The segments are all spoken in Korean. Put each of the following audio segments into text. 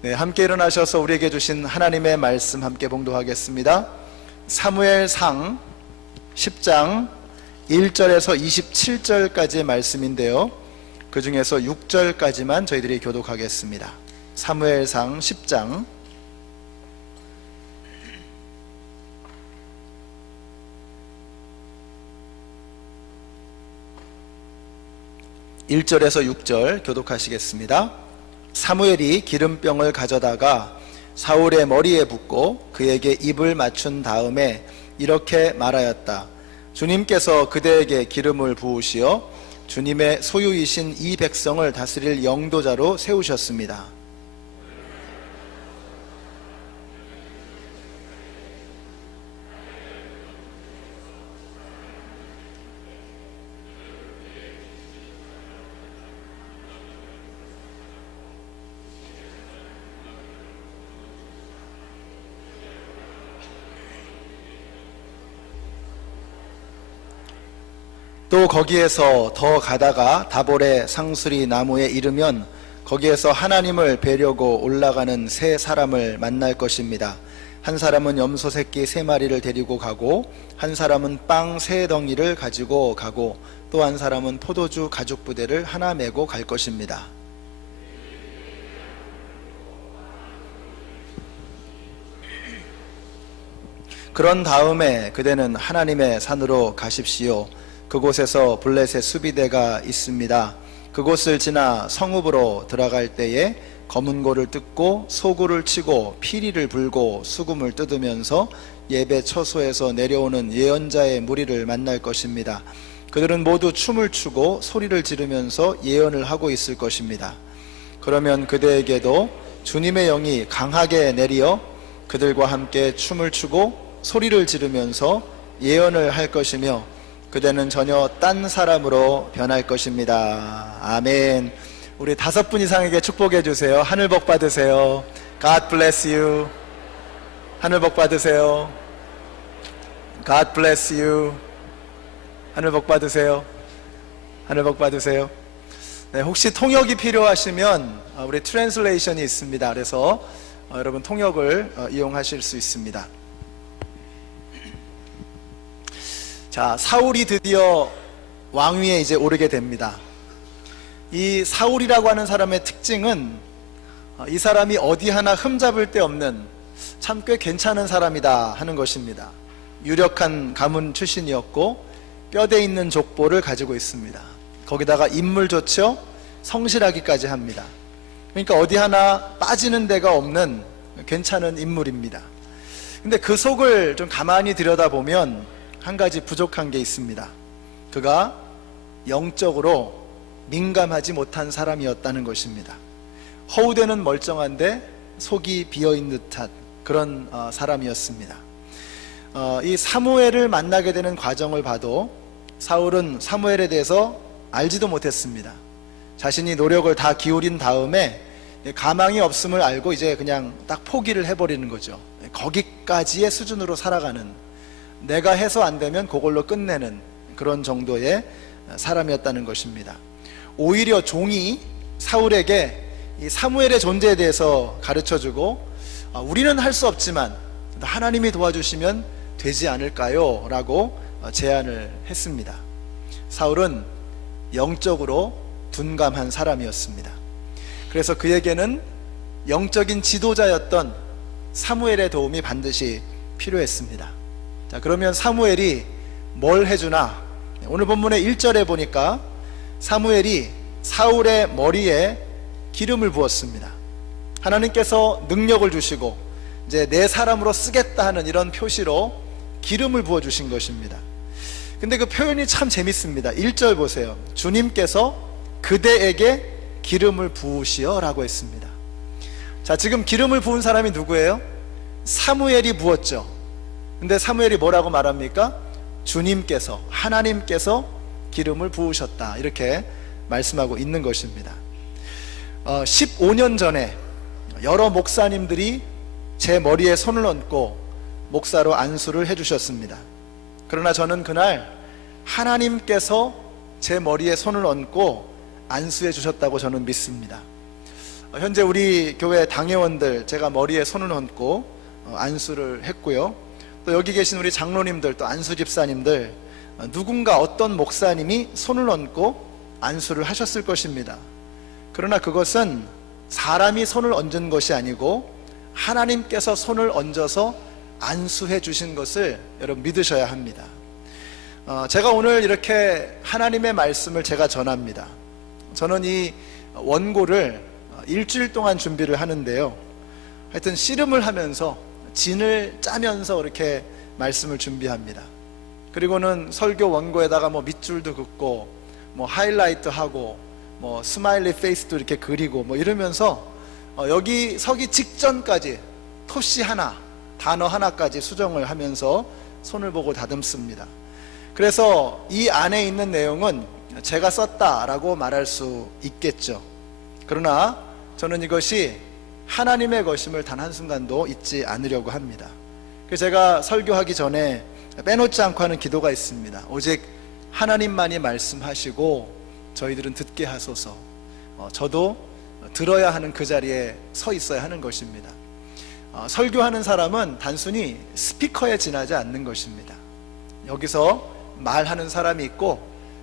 네, 함께 일어나셔서 우리에게 주신 하나님의 말씀 함께 봉독하겠습니다. 사무엘상 10장 1절에서 27절까지의 말씀인데요, 그 중에서 6절까지만 저희들이 교독하겠습니다. 사무엘상 10장 1절에서 6절 교독하시겠습니다. 사무엘이 기름병을 가져다가 사울의 머리에 붓고 그에게 입을 맞춘 다음에 이렇게 말하였다. 주님께서 그대에게 기름을 부으시어 주님의 소유이신 이 백성을 다스릴 영도자로 세우셨습니다. 또 거기에서 더 가다가 다볼의 상수리 나무에 이르면 거기에서 하나님을 뵈려고 올라가는 세 사람을 만날 것입니다. 한 사람은 염소 새끼 3마리를 데리고 가고, 한 사람은 빵 3덩이를 가지고 가고, 또 한 사람은 포도주 가죽 부대를 하나 메고 갈 것입니다. 그런 다음에 그대는 하나님의 산으로 가십시오. 그곳에서 블레셋 수비대가 있습니다. 그곳을 지나 성읍으로 들어갈 때에 검은고를 뜯고 소구를 치고 피리를 불고 수금을 뜯으면서 예배 처소에서 내려오는 예언자의 무리를 만날 것입니다. 그들은 모두 춤을 추고 소리를 지르면서 예언을 하고 있을 것입니다. 그러면 그대에게도 주님의 영이 강하게 내리어 그들과 함께 춤을 추고 소리를 지르면서 예언을 할 것이며 그대는 전혀 딴 사람으로 변할 것입니다. 아멘. 우리 5분 이상에게 축복해 주세요. 하늘 복 받으세요. God bless you. 하늘 복 받으세요. God bless you. 하늘 복 받으세요. 하늘 복 받으세요. 네, 혹시 통역이 필요하시면 우리 트랜슬레이션이 있습니다. 그래서 여러분 통역을 이용하실 수 있습니다. 자, 사울이 드디어 왕위에 이제 오르게 됩니다. 이 사울이라고 하는 사람의 특징은 이 사람이 어디 하나 흠잡을 데 없는 참 꽤 괜찮은 사람이다 하는 것입니다. 유력한 가문 출신이었고 뼈대 있는 족보를 가지고 있습니다. 거기다가 인물 좋죠? 성실하기까지 합니다. 그러니까 어디 하나 빠지는 데가 없는 괜찮은 인물입니다. 근데 그 속을 좀 가만히 들여다보면 한 가지 부족한 게 있습니다. 그가 영적으로 민감하지 못한 사람이었다는 것입니다. 허우대는 멀쩡한데 속이 비어있는 듯한 그런 사람이었습니다. 이 사무엘을 만나게 되는 과정을 봐도 사울은 사무엘에 대해서 알지도 못했습니다. 자신이 노력을 다 기울인 다음에 가망이 없음을 알고 이제 그냥 딱 포기를 해버리는 거죠. 거기까지의 수준으로 살아가는, 내가 해서 안 되면 그걸로 끝내는 그런 정도의 사람이었다는 것입니다. 오히려 종이 사울에게 이 사무엘의 존재에 대해서 가르쳐주고 우리는 할 수 없지만 하나님이 도와주시면 되지 않을까요? 라고 제안을 했습니다. 사울은 영적으로 둔감한 사람이었습니다. 그래서 그에게는 영적인 지도자였던 사무엘의 도움이 반드시 필요했습니다. 자, 그러면 사무엘이 뭘 해주나? 오늘 본문의 1절에 보니까 사무엘이 사울의 머리에 기름을 부었습니다. 하나님께서 능력을 주시고 이제 내 사람으로 쓰겠다 하는 이런 표시로 기름을 부어주신 것입니다. 근데 그 표현이 참 재밌습니다. 1절 보세요. 주님께서 그대에게 기름을 부으시어 라고 했습니다. 자, 지금 기름을 부은 사람이 누구예요? 사무엘이 부었죠. 근데 사무엘이 뭐라고 말합니까? 주님께서, 하나님께서 기름을 부으셨다, 이렇게 말씀하고 있는 것입니다. 15년 전에 여러 목사님들이 제 머리에 손을 얹고 목사로 안수를 해주셨습니다. 그러나 저는 그날 하나님께서 제 머리에 손을 얹고 안수해 주셨다고 저는 믿습니다. 현재 우리 교회 당회원들 제가 머리에 손을 얹고 안수를 했고요. 또 여기 계신 우리 장로님들, 또 안수 집사님들, 누군가 어떤 목사님이 손을 얹고 안수를 하셨을 것입니다. 그러나 그것은 사람이 손을 얹은 것이 아니고 하나님께서 손을 얹어서 안수해 주신 것을 여러분 믿으셔야 합니다. 제가 오늘 이렇게 하나님의 말씀을 제가 전합니다. 저는 이 원고를 일주일 동안 준비를 하는데요, 하여튼 씨름을 하면서 진을 짜면서 이렇게 말씀을 준비합니다. 그리고는 설교 원고에다가 뭐 밑줄도 긋고 뭐 하이라이트 하고 뭐 스마일리 페이스도 이렇게 그리고 뭐 이러면서 여기 서기 직전까지 토시 하나, 단어 하나까지 수정을 하면서 손을 보고 다듬습니다. 그래서 이 안에 있는 내용은 제가 썼다라고 말할 수 있겠죠. 그러나 저는 이것이 하나님의 것임을 단 한순간도 잊지 않으려고 합니다. 그래서 제가 설교하기 전에 빼놓지 않고 하는 기도가 있습니다. 오직 하나님만이 말씀하시고 저희들은 듣게 하소서. 저도 들어야 하는 그 자리에 서 있어야 하는 것입니다. 설교하는 사람은 단순히 스피커에 지나지 않는 것입니다. 여기서 말하는 사람이 있고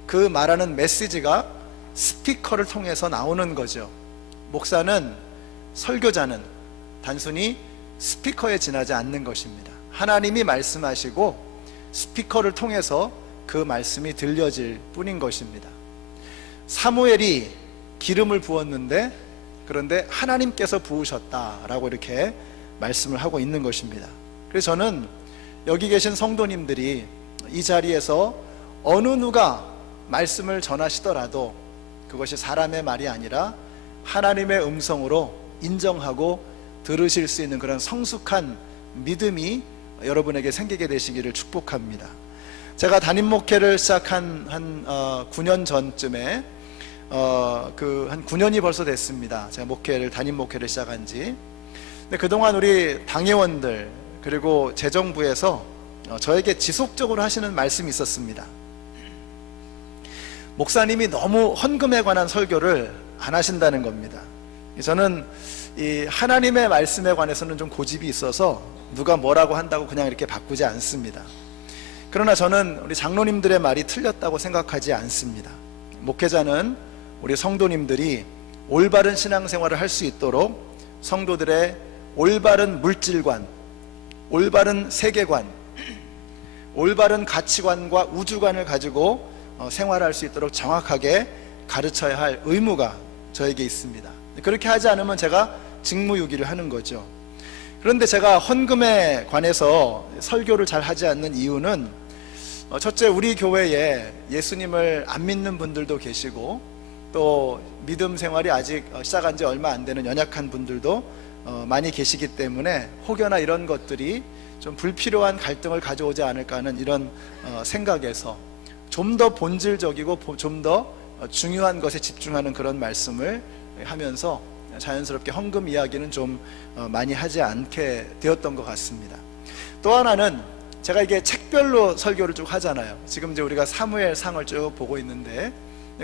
그 말하는 메시지가 스피커를 통해서 나오는 거죠. 목사는, 설교자는 단순히 스피커에 지나지 않는 것입니다. 하나님이 말씀하시고 스피커를 통해서 그 말씀이 들려질 뿐인 것입니다. 사무엘이 기름을 부었는데, 그런데 하나님께서 부으셨다라고 이렇게 말씀을 하고 있는 것입니다. 그래서 저는 여기 계신 성도님들이 이 자리에서 어느 누가 말씀을 전하시더라도 그것이 사람의 말이 아니라 하나님의 음성으로 인정하고 들으실 수 있는 그런 성숙한 믿음이 여러분에게 생기게 되시기를 축복합니다. 제가 담임 목회를 시작한 한 9년 전쯤에 한 9년이 벌써 됐습니다. 제가 담임 목회를 시작한 지. 근데 그동안 우리 당회원들 그리고 재정부에서 저에게 지속적으로 하시는 말씀이 있었습니다. 목사님이 너무 헌금에 관한 설교를 안 하신다는 겁니다. 저는 이 하나님의 말씀에 관해서는 좀 고집이 있어서 누가 뭐라고 한다고 그냥 이렇게 바꾸지 않습니다. 그러나 저는 우리 장로님들의 말이 틀렸다고 생각하지 않습니다. 목회자는 우리 성도님들이 올바른 신앙생활을 할 수 있도록 성도들의 올바른 물질관, 올바른 세계관, 올바른 가치관과 우주관을 가지고 생활할 수 있도록 정확하게 가르쳐야 할 의무가 저에게 있습니다. 그렇게 하지 않으면 제가 직무유기를 하는 거죠. 그런데 제가 헌금에 관해서 설교를 잘 하지 않는 이유는, 첫째, 우리 교회에 예수님을 안 믿는 분들도 계시고 또 믿음 생활이 아직 시작한 지 얼마 안 되는 연약한 분들도 많이 계시기 때문에 혹여나 이런 것들이 좀 불필요한 갈등을 가져오지 않을까 하는 이런 생각에서 좀 더 본질적이고 좀 더 중요한 것에 집중하는 그런 말씀을 하면서 자연스럽게 헌금 이야기는 좀 많이 하지 않게 되었던 것 같습니다. 또 하나는 제가 이게 책별로 설교를 쭉 하잖아요. 지금 이제 우리가 사무엘상을 쭉 보고 있는데,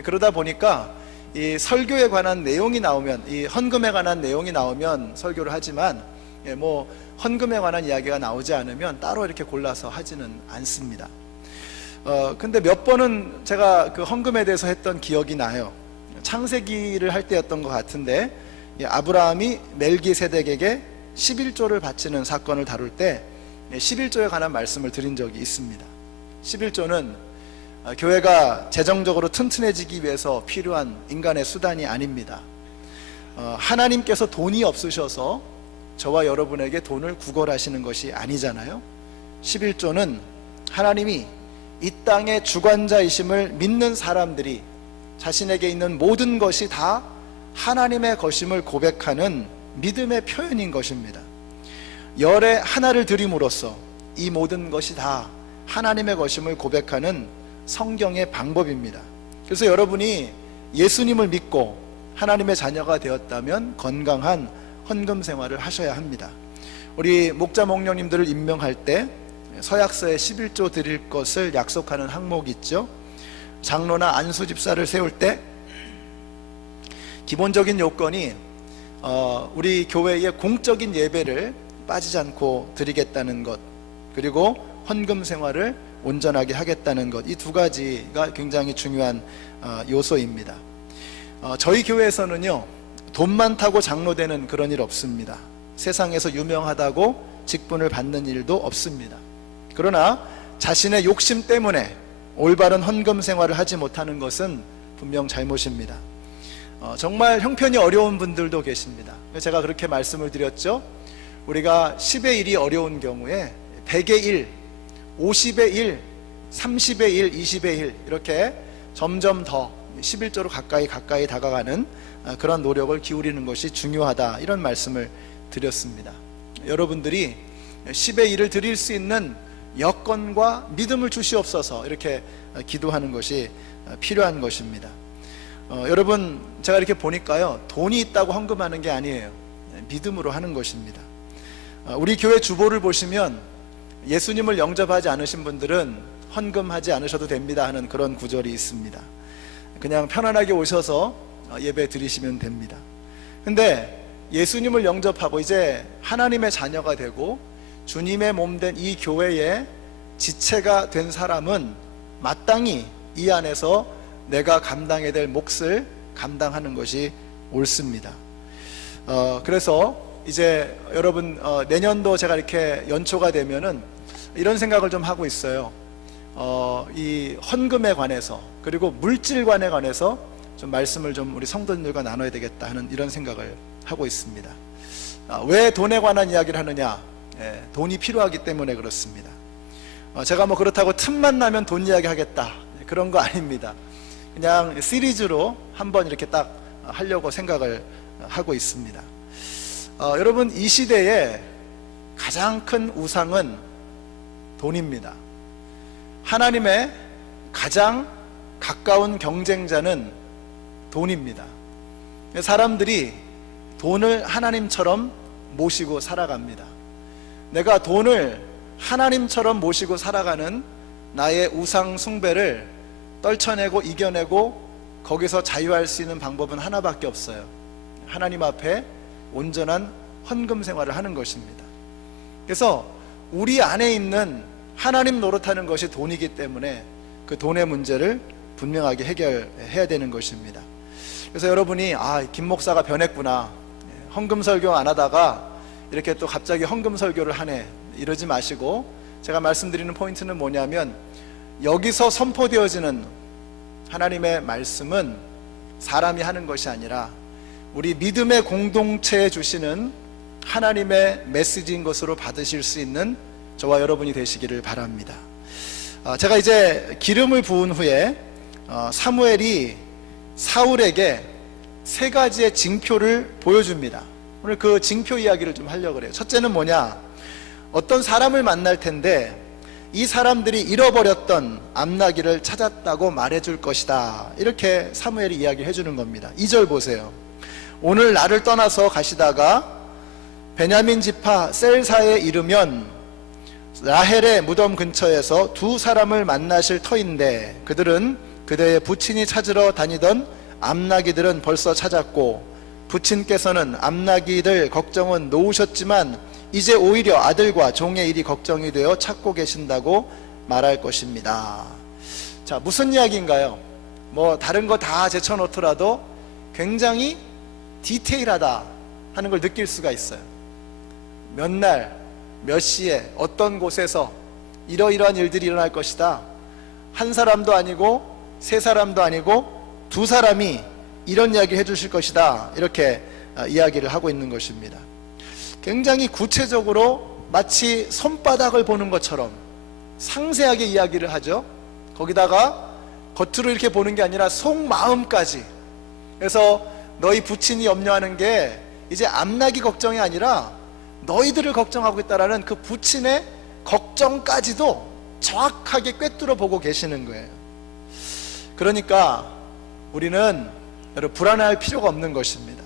그러다 보니까 이 설교에 관한 내용이 나오면, 이 헌금에 관한 내용이 나오면 설교를 하지만, 뭐 헌금에 관한 이야기가 나오지 않으면 따로 이렇게 골라서 하지는 않습니다. 근데 몇 번은 제가 그 헌금에 대해서 했던 기억이 나요. 창세기를 할 때였던 것 같은데, 아브라함이 멜기세덱에게 11조를 바치는 사건을 다룰 때 11조에 관한 말씀을 드린 적이 있습니다. 11조는 교회가 재정적으로 튼튼해지기 위해서 필요한 인간의 수단이 아닙니다. 하나님께서 돈이 없으셔서 저와 여러분에게 돈을 구걸하시는 것이 아니잖아요. 11조는 하나님이 이 땅의 주관자이심을 믿는 사람들이 자신에게 있는 모든 것이 다 하나님의 것임을 고백하는 믿음의 표현인 것입니다. 열의 하나를 드림으로써 이 모든 것이 다 하나님의 것임을 고백하는 성경의 방법입니다. 그래서 여러분이 예수님을 믿고 하나님의 자녀가 되었다면 건강한 헌금 생활을 하셔야 합니다. 우리 목자 목녀님들을 임명할 때 서약서에 11조 드릴 것을 약속하는 항목이 있죠. 장로나 안수 집사를 세울 때 기본적인 요건이 우리 교회의 공적인 예배를 빠지지 않고 드리겠다는 것, 그리고 헌금 생활을 온전하게 하겠다는 것, 이 두 가지가 굉장히 중요한 요소입니다. 저희 교회에서는요, 돈 많다고 장로되는 그런 일 없습니다. 세상에서 유명하다고 직분을 받는 일도 없습니다. 그러나 자신의 욕심 때문에 올바른 헌금 생활을 하지 못하는 것은 분명 잘못입니다. 정말 형편이 어려운 분들도 계십니다. 제가 그렇게 말씀을 드렸죠. 우리가 10의 1이 어려운 경우에 100의 1, 50의 1, 30의 1, 20의 1 이렇게 점점 더 11조로 가까이 다가가는 그런 노력을 기울이는 것이 중요하다, 이런 말씀을 드렸습니다. 여러분들이 10의 1을 드릴 수 있는 여건과 믿음을 주시옵소서, 이렇게 기도하는 것이 필요한 것입니다. 여러분, 제가 이렇게 보니까요, 돈이 있다고 헌금하는 게 아니에요. 믿음으로 하는 것입니다. 우리 교회 주보를 보시면 예수님을 영접하지 않으신 분들은 헌금하지 않으셔도 됩니다 하는 그런 구절이 있습니다. 그냥 편안하게 오셔서 예배 드리시면 됩니다. 근데 예수님을 영접하고 이제 하나님의 자녀가 되고 주님의 몸된 이 교회의 지체가 된 사람은 마땅히 이 안에서 내가 감당해야 될 몫을 감당하는 것이 옳습니다. 그래서 이제 여러분, 내년도 제가 이렇게 연초가 되면은 이런 생각을 좀 하고 있어요. 이 헌금에 관해서, 그리고 물질관에 관해서 좀 말씀을 좀 우리 성도님들과 나눠야 되겠다 하는 이런 생각을 하고 있습니다. 왜 돈에 관한 이야기를 하느냐? 돈이 필요하기 때문에 그렇습니다. 제가 뭐 그렇다고 틈만 나면 돈 이야기 하겠다, 그런 거 아닙니다. 그냥 시리즈로 한번 이렇게 딱 하려고 생각을 하고 있습니다. 여러분, 이 시대에 가장 큰 우상은 돈입니다. 하나님의 가장 가까운 경쟁자는 돈입니다. 사람들이 돈을 하나님처럼 모시고 살아갑니다. 내가 돈을 하나님처럼 모시고 살아가는 나의 우상 숭배를 떨쳐내고 이겨내고 거기서 자유할 수 있는 방법은 하나밖에 없어요. 하나님 앞에 온전한 헌금 생활을 하는 것입니다. 그래서 우리 안에 있는 하나님 노릇하는 것이 돈이기 때문에 그 돈의 문제를 분명하게 해결해야 되는 것입니다. 그래서 여러분이 김 목사가 변했구나, 헌금 설교 안 하다가 이렇게 또 갑자기 헌금 설교를 하네, 이러지 마시고, 제가 말씀드리는 포인트는 뭐냐면, 여기서 선포되어지는 하나님의 말씀은 사람이 하는 것이 아니라 우리 믿음의 공동체에 주시는 하나님의 메시지인 것으로 받으실 수 있는 저와 여러분이 되시기를 바랍니다. 제가 이제 기름을 부은 후에 사무엘이 사울에게 세 가지의 징표를 보여줍니다. 오늘 그 징표 이야기를 좀 하려고 그래요. 첫째는 뭐냐? 어떤 사람을 만날 텐데 이 사람들이 잃어버렸던 암나귀를 찾았다고 말해줄 것이다, 이렇게 사무엘이 이야기를 해주는 겁니다. 2절 보세요. 오늘 나를 떠나서 가시다가 베냐민 지파 셀사에 이르면 라헬의 무덤 근처에서 두 사람을 만나실 터인데 그들은 그대의 부친이 찾으러 다니던 암나귀들은 벌써 찾았고 부친께서는 암나귀들 걱정은 놓으셨지만 이제 오히려 아들과 종의 일이 걱정이 되어 찾고 계신다고 말할 것입니다. 자, 무슨 이야기인가요? 뭐 다른 거 다 제쳐놓더라도 굉장히 디테일하다 하는 걸 느낄 수가 있어요. 몇 날, 몇 시에, 어떤 곳에서 이러이러한 일들이 일어날 것이다. 한 사람도 아니고 세 사람도 아니고 두 사람이 이런 이야기를 해주실 것이다, 이렇게 이야기를 하고 있는 것입니다. 굉장히 구체적으로 마치 손바닥을 보는 것처럼 상세하게 이야기를 하죠. 거기다가 겉으로 이렇게 보는 게 아니라 속마음까지. 그래서 너희 부친이 염려하는 게 이제 암나귀 걱정이 아니라 너희들을 걱정하고 있다라는 그 부친의 걱정까지도 정확하게 꿰뚫어 보고 계시는 거예요. 그러니까 우리는 여러분 불안해할 필요가 없는 것입니다.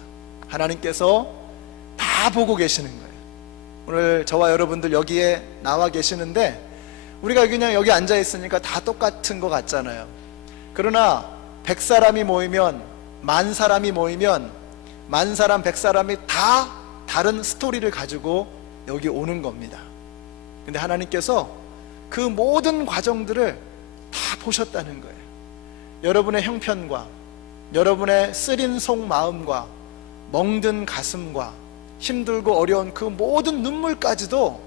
하나님께서 다 보고 계시는 거예요. 오늘 저와 여러분들 여기에 나와 계시는데 우리가 그냥 여기 앉아 있으니까 다 똑같은 것 같잖아요. 그러나 100사람이 모이면 10,000사람이 모이면 만 사람, 백 사람이 다 다른 스토리를 가지고 여기 오는 겁니다. 근데 하나님께서 그 모든 과정들을 다 보셨다는 거예요. 여러분의 형편과 여러분의 쓰린 속마음과 멍든 가슴과 힘들고 어려운 그 모든 눈물까지도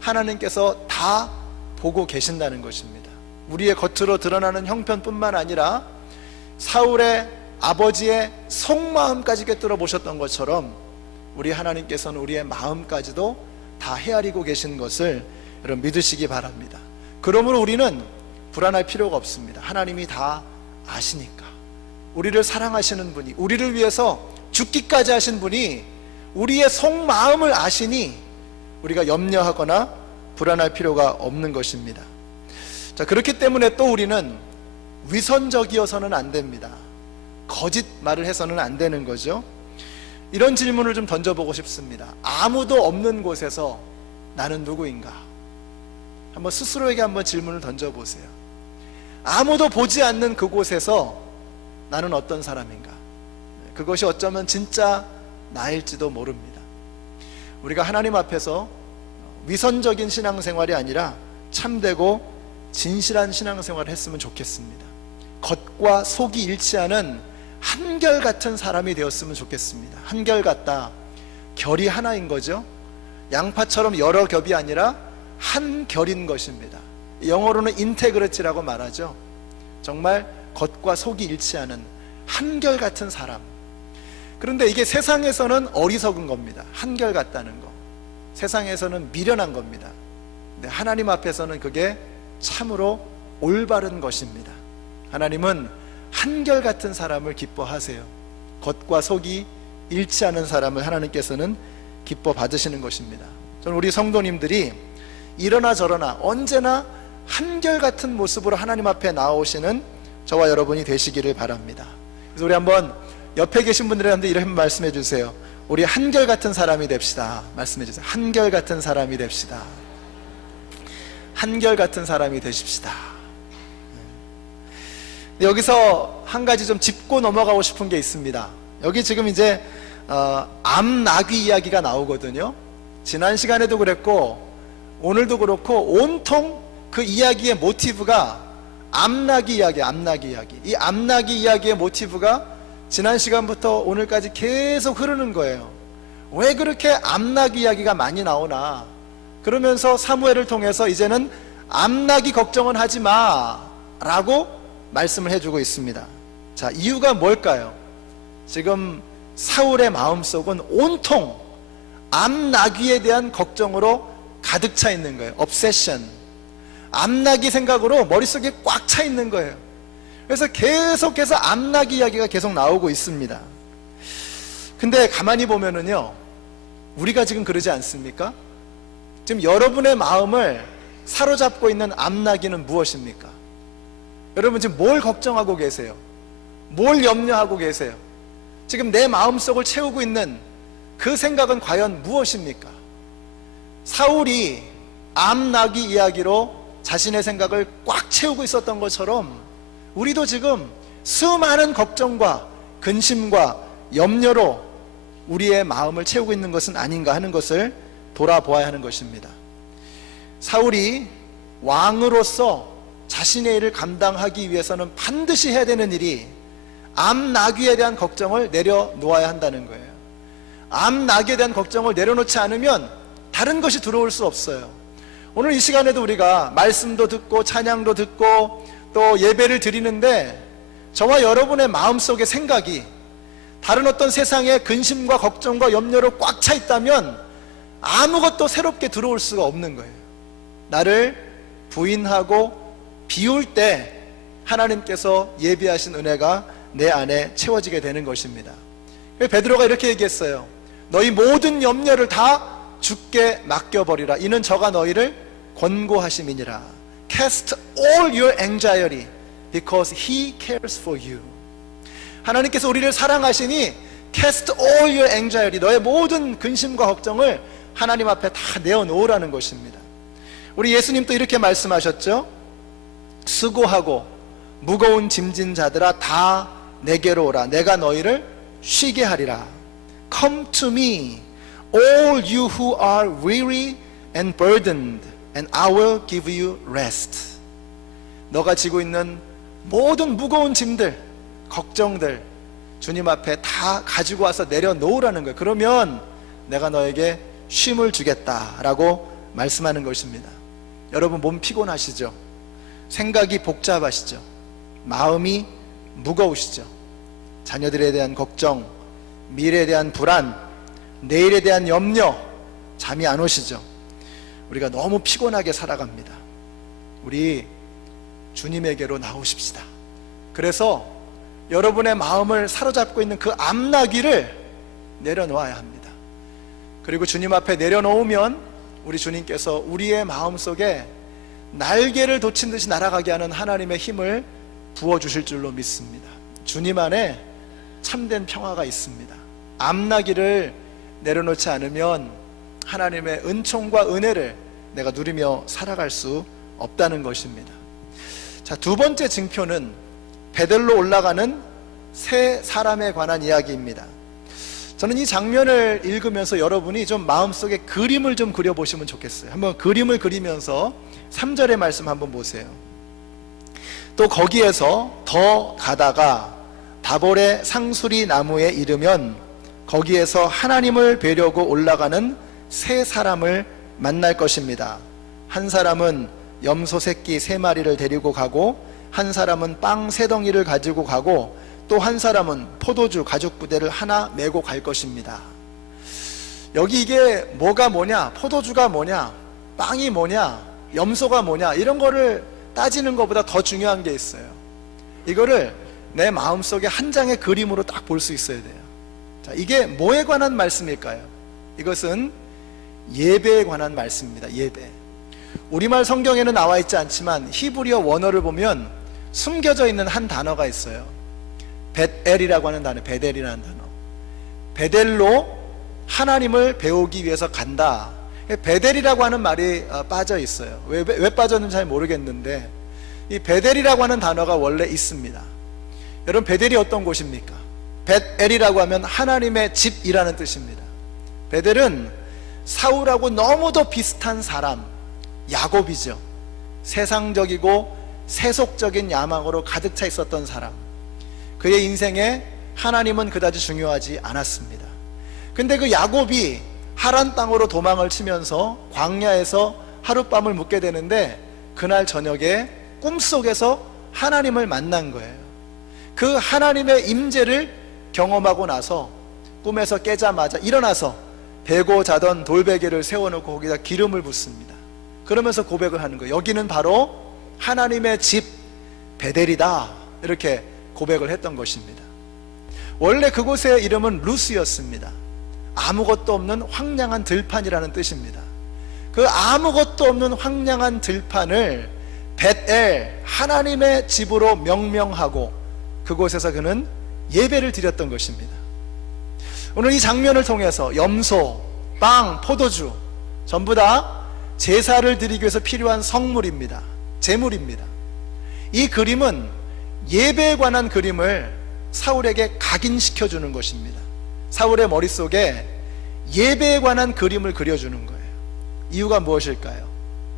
하나님께서 다 보고 계신다는 것입니다. 우리의 겉으로 드러나는 형편뿐만 아니라 사울의 아버지의 속마음까지 꿰뚫어 보셨던 것처럼 우리 하나님께서는 우리의 마음까지도 다 헤아리고 계신 것을 여러분 믿으시기 바랍니다. 그러므로 우리는 불안할 필요가 없습니다. 하나님이 다 아시니까. 우리를 사랑하시는 분이, 우리를 위해서 죽기까지 하신 분이 우리의 속마음을 아시니 우리가 염려하거나 불안할 필요가 없는 것입니다. 자, 그렇기 때문에 또 우리는 위선적이어서는 안 됩니다. 거짓말을 해서는 안 되는 거죠. 이런 질문을 좀 던져보고 싶습니다. 아무도 없는 곳에서 나는 누구인가? 한번 스스로에게 한번 질문을 던져보세요. 아무도 보지 않는 그곳에서 나는 어떤 사람인가? 그것이 어쩌면 진짜 나일지도 모릅니다. 우리가 하나님 앞에서 위선적인 신앙생활이 아니라 참되고 진실한 신앙생활을 했으면 좋겠습니다. 겉과 속이 일치하는 한결같은 사람이 되었으면 좋겠습니다. 한결같다, 결이 하나인 거죠. 양파처럼 여러 겹이 아니라 한 결인 것입니다. 영어로는 인테그리티라고 말하죠. 정말 겉과 속이 일치하는 한결같은 사람. 그런데 이게 세상에서는 어리석은 겁니다. 한결같다는 거. 세상에서는 미련한 겁니다. 근데 하나님 앞에서는 그게 참으로 올바른 것입니다. 하나님은 한결같은 사람을 기뻐하세요. 겉과 속이 일치하는 사람을 하나님께서는 기뻐 받으시는 것입니다. 저는 우리 성도님들이 이러나 저러나 언제나 한결같은 모습으로 하나님 앞에 나오시는 저와 여러분이 되시기를 바랍니다. 그래서 우리 한번 옆에 계신 분들한테 이렇게 말씀해 주세요. 우리 한결같은 사람이 됩시다. 말씀해 주세요. 한결같은 사람이 됩시다. 한결같은 사람이 되십시다. 여기서 한 가지 좀 짚고 넘어가고 싶은 게 있습니다. 여기 지금 이제 암나귀 이야기가 나오거든요. 지난 시간에도 그랬고 오늘도 그렇고 온통 그 이야기의 모티브가 암나귀 이야기, 암나귀 이야기. 이 암나귀 이야기의 모티브가 지난 시간부터 오늘까지 계속 흐르는 거예요. 왜 그렇게 암나귀 이야기가 많이 나오나? 그러면서 사무엘을 통해서 이제는 암나귀 걱정은 하지 마 라고 말씀을 해주고 있습니다. 자, 이유가 뭘까요? 지금 사울의 마음속은 온통 암나귀에 대한 걱정으로 가득 차 있는 거예요. obsession. 암나귀 생각으로 머릿속에 꽉 차 있는 거예요. 그래서 계속해서 암나귀 이야기가 계속 나오고 있습니다. 근데 가만히 보면은요, 우리가 지금 그러지 않습니까? 지금 여러분의 마음을 사로잡고 있는 암나귀는 무엇입니까? 여러분 지금 뭘 걱정하고 계세요? 뭘 염려하고 계세요? 지금 내 마음속을 채우고 있는 그 생각은 과연 무엇입니까? 사울이 암나귀 이야기로 자신의 생각을 꽉 채우고 있었던 것처럼 우리도 지금 수많은 걱정과 근심과 염려로 우리의 마음을 채우고 있는 것은 아닌가 하는 것을 돌아보아야 하는 것입니다. 사울이 왕으로서 자신의 일을 감당하기 위해서는 반드시 해야 되는 일이 암나귀에 대한 걱정을 내려놓아야 한다는 거예요. 암나귀에 대한 걱정을 내려놓지 않으면 다른 것이 들어올 수 없어요. 오늘 이 시간에도 우리가 말씀도 듣고 찬양도 듣고 또 예배를 드리는데 저와 여러분의 마음속의 생각이 다른 어떤 세상의 근심과 걱정과 염려로 꽉 차 있다면 아무것도 새롭게 들어올 수가 없는 거예요. 나를 부인하고 비울 때 하나님께서 예비하신 은혜가 내 안에 채워지게 되는 것입니다. 베드로가 이렇게 얘기했어요. 너희 모든 염려를 다 주께 맡겨버리라. 이는 저가 너희를 권고하심이니라. Cast all your anxiety because He cares for you. 하나님께서 우리를 사랑하시니 Cast all your anxiety, 너의 모든 근심과 걱정을 하나님 앞에 다 내어놓으라는 것입니다. 우리 예수님도 이렇게 말씀하셨죠. 수고하고 무거운 짐진 자들아 다 내게로 오라. 내가 너희를 쉬게 하리라. Come to me, all you who are weary and burdened, and I will give you rest. 너가 지고 있는 모든 무거운 짐들, 걱정들 주님 앞에 다 가지고 와서 내려놓으라는 거예요. 그러면 내가 너에게 쉼을 주겠다라고 말씀하는 것입니다. 여러분, 몸 피곤하시죠? 생각이 복잡하시죠? 마음이 무거우시죠? 자녀들에 대한 걱정, 미래에 대한 불안, 내일에 대한 염려, 잠이 안 오시죠? 우리가 너무 피곤하게 살아갑니다. 우리 주님에게로 나오십시다. 그래서 여러분의 마음을 사로잡고 있는 그 암나귀를 내려놓아야 합니다. 그리고 주님 앞에 내려놓으면 우리 주님께서 우리의 마음속에 날개를 돋친 듯이 날아가게 하는 하나님의 힘을 부어주실 줄로 믿습니다. 주님 안에 참된 평화가 있습니다. 암나귀를 내려놓지 않으면 하나님의 은총과 은혜를 내가 누리며 살아갈 수 없다는 것입니다. 자, 두 번째 징표는 베델로 올라가는 세 사람에 관한 이야기입니다. 저는 이 장면을 읽으면서 여러분이 좀 마음속에 그림을 좀 그려보시면 좋겠어요. 한번 그림을 그리면서 3절의 말씀 한번 보세요. 또 거기에서 더 가다가 다볼의 상수리 나무에 이르면 거기에서 하나님을 뵈려고 올라가는 세 사람을 만날 것입니다. 한 사람은 염소 새끼 3마리를 데리고 가고, 한 사람은 빵 3덩이를 가지고 가고, 또 한 사람은 포도주 가죽 부대를 하나 메고 갈 것입니다. 여기 이게 뭐가 뭐냐, 포도주가 뭐냐, 빵이 뭐냐, 염소가 뭐냐, 이런 거를 따지는 것보다 더 중요한 게 있어요. 이거를 내 마음속에 한 장의 그림으로 딱 볼 수 있어야 돼요. 자, 이게 뭐에 관한 말씀일까요? 이것은 예배에 관한 말씀입니다. 예배. 우리말 성경에는 나와 있지 않지만 히브리어 원어를 보면 숨겨져 있는 한 단어가 있어요. 벳엘이라고 하는 단어, 베델이라는 단어. 베델로 하나님을 배우기 위해서 간다. 베델이라고 하는 말이 빠져 있어요. 왜 빠졌는지 잘 모르겠는데 이 베델이라고 하는 단어가 원래 있습니다. 여러분, 베델이 어떤 곳입니까? 벳엘이라고 하면 하나님의 집이라는 뜻입니다. 베델은 사울하고 너무도 비슷한 사람, 야곱이죠. 세상적이고 세속적인 야망으로 가득 차 있었던 사람. 그의 인생에 하나님은 그다지 중요하지 않았습니다. 근데 그 야곱이 하란 땅으로 도망을 치면서 광야에서 하룻밤을 묵게 되는데 그날 저녁에 꿈속에서 하나님을 만난 거예요. 그 하나님의 임재를 경험하고 나서 꿈에서 깨자마자 일어나서 베고 자던 돌베개를 세워놓고 거기다 기름을 붓습니다. 그러면서 고백을 하는 거예요. 여기는 바로 하나님의 집 베델이다, 이렇게 고백을 했던 것입니다. 원래 그곳의 이름은 루스였습니다. 아무것도 없는 황량한 들판이라는 뜻입니다. 그 아무것도 없는 황량한 들판을 벳엘, 하나님의 집으로 명명하고 그곳에서 그는 예배를 드렸던 것입니다. 오늘 이 장면을 통해서 염소, 빵, 포도주 전부 다 제사를 드리기 위해서 필요한 성물입니다. 제물입니다. 이 그림은 예배에 관한 그림을 사울에게 각인시켜주는 것입니다. 사울의 머릿속에 예배에 관한 그림을 그려주는 거예요. 이유가 무엇일까요?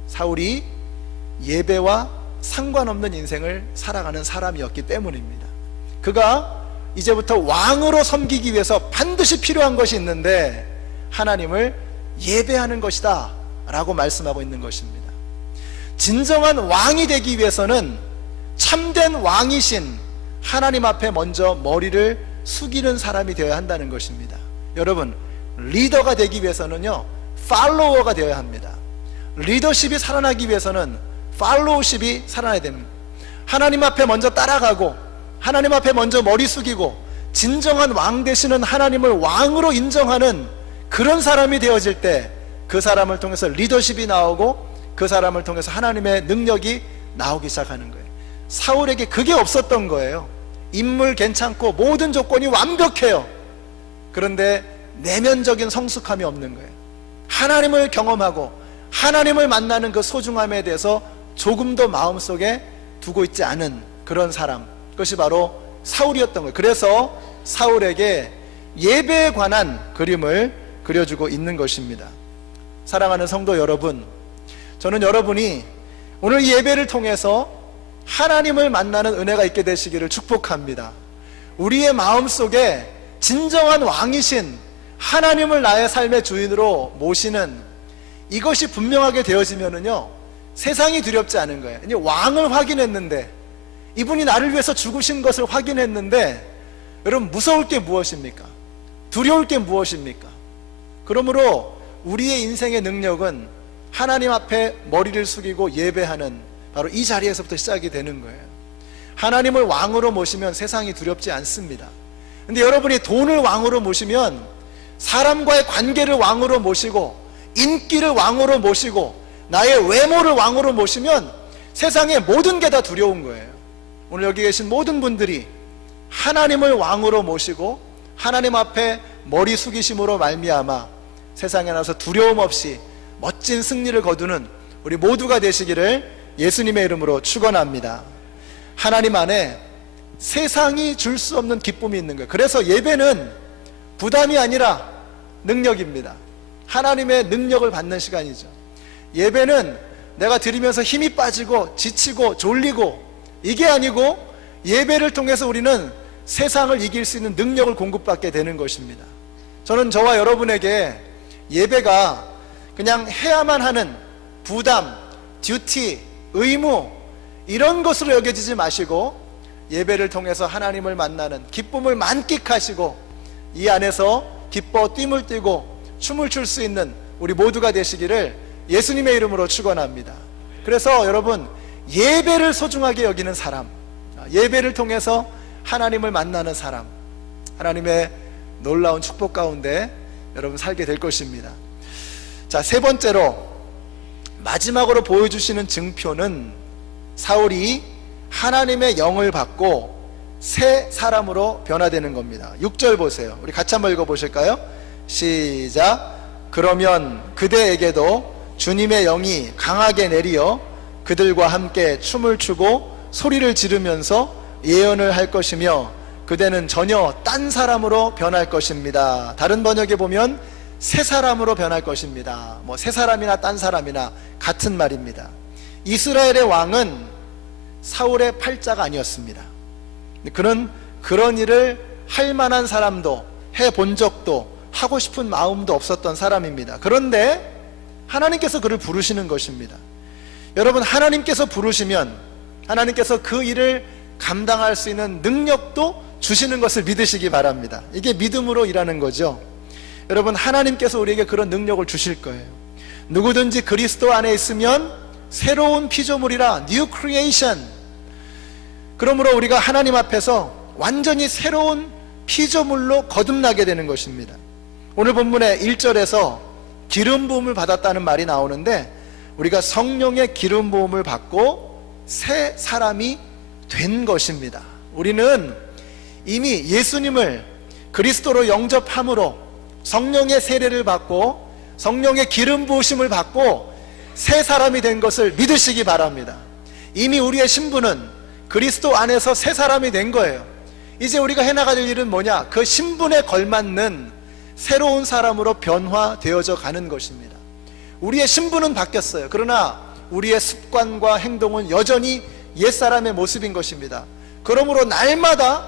사울이 예배와 상관없는 인생을 살아가는 사람이었기 때문입니다. 그가 이제부터 왕으로 섬기기 위해서 반드시 필요한 것이 있는데 하나님을 예배하는 것이다 라고 말씀하고 있는 것입니다. 진정한 왕이 되기 위해서는 참된 왕이신 하나님 앞에 먼저 머리를 숙이는 사람이 되어야 한다는 것입니다. 여러분, 리더가 되기 위해서는요, 팔로워가 되어야 합니다. 리더십이 살아나기 위해서는 팔로우십이 살아나야 됩니다. 하나님 앞에 먼저 따라가고 하나님 앞에 먼저 머리 숙이고 진정한 왕 되시는 하나님을 왕으로 인정하는 그런 사람이 되어질 때 그 사람을 통해서 리더십이 나오고 그 사람을 통해서 하나님의 능력이 나오기 시작하는 거예요. 사울에게 그게 없었던 거예요. 인물 괜찮고 모든 조건이 완벽해요. 그런데 내면적인 성숙함이 없는 거예요. 하나님을 경험하고 하나님을 만나는 그 소중함에 대해서 조금도 마음속에 두고 있지 않은 그런 사람, 그것이 바로 사울이었던 거예요. 그래서 사울에게 예배에 관한 그림을 그려주고 있는 것입니다. 사랑하는 성도 여러분, 저는 여러분이 오늘 예배를 통해서 하나님을 만나는 은혜가 있게 되시기를 축복합니다. 우리의 마음속에 진정한 왕이신 하나님을 나의 삶의 주인으로 모시는 이것이 분명하게 되어지면은요, 세상이 두렵지 않은 거예요. 이제 왕을 확인했는데, 이분이 나를 위해서 죽으신 것을 확인했는데, 여러분 무서울 게 무엇입니까? 두려울 게 무엇입니까? 그러므로 우리의 인생의 능력은 하나님 앞에 머리를 숙이고 예배하는 바로 이 자리에서부터 시작이 되는 거예요. 하나님을 왕으로 모시면 세상이 두렵지 않습니다. 근데 여러분이 돈을 왕으로 모시면, 사람과의 관계를 왕으로 모시고, 인기를 왕으로 모시고, 나의 외모를 왕으로 모시면 세상의 모든 게 다 두려운 거예요. 오늘 여기 계신 모든 분들이 하나님을 왕으로 모시고 하나님 앞에 머리 숙이심으로 말미암아 세상에 나서 두려움 없이 멋진 승리를 거두는 우리 모두가 되시기를 예수님의 이름으로 축원합니다. 하나님 안에 세상이 줄 수 없는 기쁨이 있는 거예요. 그래서 예배는 부담이 아니라 능력입니다. 하나님의 능력을 받는 시간이죠. 예배는 내가 드리면서 힘이 빠지고 지치고 졸리고 이게 아니고, 예배를 통해서 우리는 세상을 이길 수 있는 능력을 공급받게 되는 것입니다. 저는 저와 여러분에게 예배가 그냥 해야만 하는 부담, 듀티, 의무 이런 것으로 여겨지지 마시고, 예배를 통해서 하나님을 만나는 기쁨을 만끽하시고 이 안에서 기뻐 뜀을 뛰고 춤을 출 수 있는 우리 모두가 되시기를 예수님의 이름으로 축원합니다. 그래서 여러분, 예배를 소중하게 여기는 사람, 예배를 통해서 하나님을 만나는 사람, 하나님의 놀라운 축복 가운데 여러분 살게 될 것입니다. 자, 세 번째로 마지막으로 보여주시는 증표는 사울이 하나님의 영을 받고 새 사람으로 변화되는 겁니다. 6절 보세요. 우리 같이 한번 읽어보실까요? 시작. 그러면 그대에게도 주님의 영이 강하게 내리어 그들과 함께 춤을 추고 소리를 지르면서 예언을 할 것이며 그대는 전혀 딴 사람으로 변할 것입니다. 다른 번역에 보면 새 사람으로 변할 것입니다. 새 사람이나 딴 사람이나 같은 말입니다. 이스라엘의 왕은 사울의 팔자가 아니었습니다. 그는 그런 일을 할 만한 사람도, 해본 적도, 하고 싶은 마음도 없었던 사람입니다. 그런데 하나님께서 그를 부르시는 것입니다. 여러분, 하나님께서 부르시면 하나님께서 그 일을 감당할 수 있는 능력도 주시는 것을 믿으시기 바랍니다. 이게 믿음으로 일하는 거죠. 여러분, 하나님께서 우리에게 그런 능력을 주실 거예요. 누구든지 그리스도 안에 있으면 새로운 피조물이라, New Creation. 그러므로 우리가 하나님 앞에서 완전히 새로운 피조물로 거듭나게 되는 것입니다. 오늘 본문의 1절에서 기름 부음을 받았다는 말이 나오는데, 우리가 성령의 기름 부음을 받고 새 사람이 된 것입니다. 우리는 이미 예수님을 그리스도로 영접함으로 성령의 세례를 받고 성령의 기름 부으심을 받고 새 사람이 된 것을 믿으시기 바랍니다. 이미 우리의 신분은 그리스도 안에서 새 사람이 된 거예요. 이제 우리가 해나갈 일은 뭐냐? 그 신분에 걸맞는 새로운 사람으로 변화되어져 가는 것입니다. 우리의 신분은 바뀌었어요. 그러나 우리의 습관과 행동은 여전히 옛사람의 모습인 것입니다. 그러므로 날마다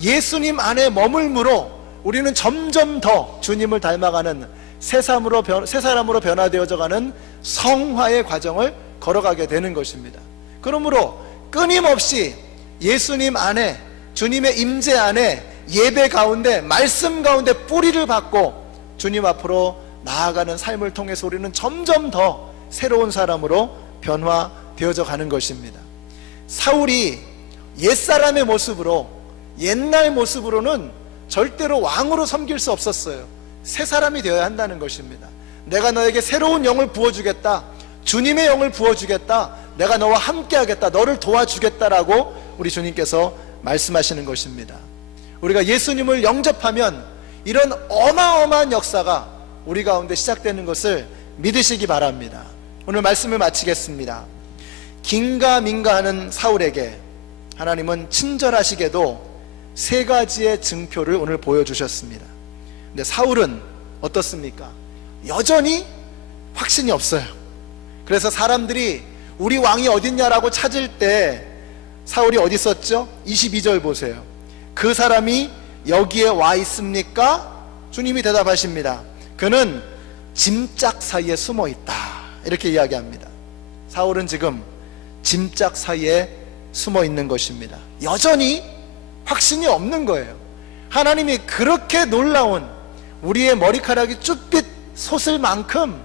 예수님 안에 머물므로 우리는 점점 더 주님을 닮아가는 새 사람으로 변화되어져 가는 성화의 과정을 걸어가게 되는 것입니다. 그러므로 끊임없이 예수님 안에, 주님의 임재 안에, 예배 가운데, 말씀 가운데 뿌리를 받고 주님 앞으로 나아가는 삶을 통해서 우리는 점점 더 새로운 사람으로 변화되어져 가는 것입니다. 사울이 옛사람의 모습으로, 옛날 모습으로는 절대로 왕으로 섬길 수 없었어요. 새 사람이 되어야 한다는 것입니다. 내가 너에게 새로운 영을 부어주겠다, 주님의 영을 부어주겠다, 내가 너와 함께 하겠다, 너를 도와주겠다라고 우리 주님께서 말씀하시는 것입니다. 우리가 예수님을 영접하면 이런 어마어마한 역사가 우리 가운데 시작되는 것을 믿으시기 바랍니다. 오늘 말씀을 마치겠습니다. 긴가민가하는 사울에게 하나님은 친절하시게도 세 가지의 증표를 오늘 보여주셨습니다. 근데 사울은 어떻습니까? 여전히 확신이 없어요. 그래서 사람들이 우리 왕이 어딨냐라고 찾을 때 사울이 어디 있었죠? 22절 보세요. 그 사람이 여기에 와 있습니까? 주님이 대답하십니다. 그는 짐짝 사이에 숨어 있다. 이렇게 이야기합니다. 사울은 지금 짐짝 사이에 숨어 있는 것입니다. 여전히 확신이 없는 거예요. 하나님이 그렇게 놀라운, 우리의 머리카락이 쭈삣 솟을 만큼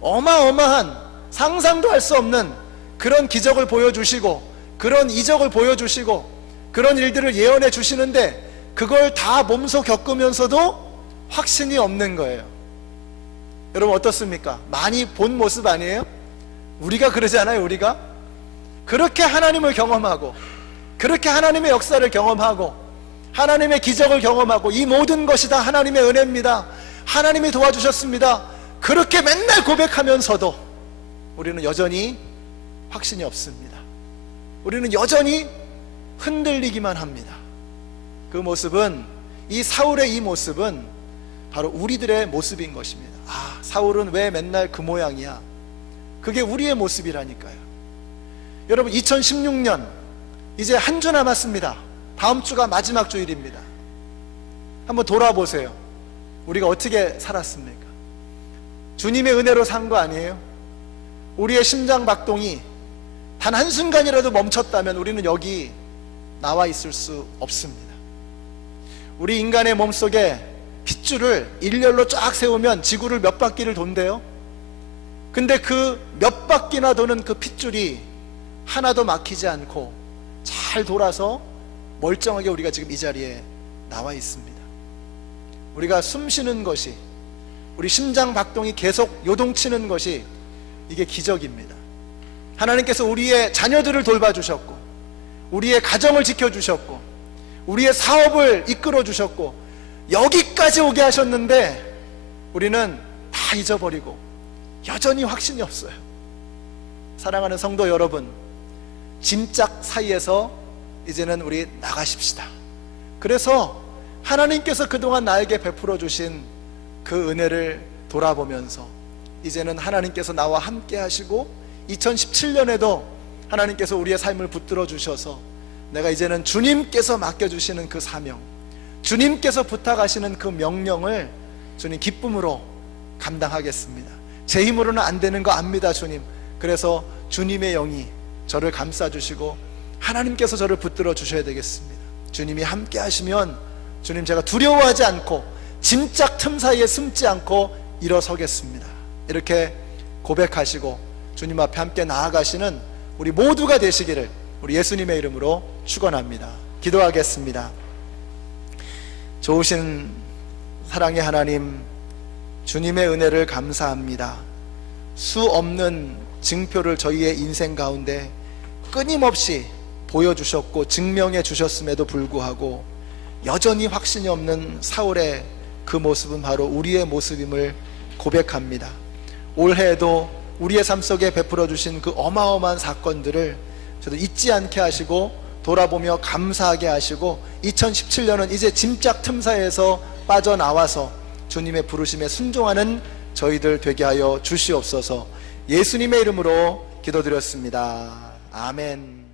어마어마한, 상상도 할 수 없는 그런 기적을 보여주시고, 그런 이적을 보여주시고, 그런 일들을 예언해 주시는데 그걸 다 몸소 겪으면서도 확신이 없는 거예요. 여러분 어떻습니까? 많이 본 모습 아니에요? 우리가 그러지 않아요? 우리가 그렇게 하나님을 경험하고, 그렇게 하나님의 역사를 경험하고, 하나님의 기적을 경험하고, 이 모든 것이 다 하나님의 은혜입니다, 하나님이 도와주셨습니다, 그렇게 맨날 고백하면서도 우리는 여전히 확신이 없습니다. 우리는 여전히 흔들리기만 합니다. 그 모습은, 이 사울의 이 모습은 바로 우리들의 모습인 것입니다. 아, 사울은 왜 맨날 그 모양이야? 그게 우리의 모습이라니까요. 여러분 2016년 이제 한 주 남았습니다. 다음 주가 마지막 주일입니다. 한번 돌아보세요. 우리가 어떻게 살았습니까? 주님의 은혜로 산 거 아니에요? 우리의 심장 박동이 단 한순간이라도 멈췄다면 우리는 여기 나와 있을 수 없습니다. 우리 인간의 몸속에 핏줄을 일렬로 쫙 세우면 지구를 몇 바퀴를 돈대요. 근데 그 몇 바퀴나 도는 그 핏줄이 하나도 막히지 않고 잘 돌아서 멀쩡하게 우리가 지금 이 자리에 나와 있습니다. 우리가 숨 쉬는 것이, 우리 심장 박동이 계속 요동치는 것이, 이게 기적입니다. 하나님께서 우리의 자녀들을 돌봐주셨고, 우리의 가정을 지켜주셨고, 우리의 사업을 이끌어 주셨고, 여기까지 오게 하셨는데 우리는 다 잊어버리고 여전히 확신이 없어요. 사랑하는 성도 여러분, 짐짝 사이에서 이제는 우리 나가십시다. 그래서 하나님께서 그동안 나에게 베풀어 주신 그 은혜를 돌아보면서 이제는 하나님께서 나와 함께 하시고, 2017년에도 하나님께서 우리의 삶을 붙들어 주셔서 내가 이제는 주님께서 맡겨주시는 그 사명, 주님께서 부탁하시는 그 명령을 주님 기쁨으로 감당하겠습니다. 제 힘으로는 안 되는 거 압니다, 주님. 그래서 주님의 영이 저를 감싸주시고 하나님께서 저를 붙들어 주셔야 되겠습니다. 주님이 함께 하시면 주님, 제가 두려워하지 않고 짐짝 틈 사이에 숨지 않고 일어서겠습니다. 이렇게 고백하시고 주님 앞에 함께 나아가시는 우리 모두가 되시기를 우리 예수님의 이름으로 축원합니다. 기도하겠습니다. 좋으신 사랑의 하나님, 주님의 은혜를 감사합니다. 수 없는 증표를 저희의 인생 가운데 끊임없이 보여주셨고 증명해 주셨음에도 불구하고 여전히 확신이 없는 사울의 그 모습은 바로 우리의 모습임을 고백합니다. 올해에도 우리의 삶 속에 베풀어 주신 그 어마어마한 사건들을 저도 잊지 않게 하시고 돌아보며 감사하게 하시고, 2017년은 이제 짐짝 틈사이에서 빠져나와서 주님의 부르심에 순종하는 저희들 되게 하여 주시옵소서. 예수님의 이름으로 기도드렸습니다. 아멘.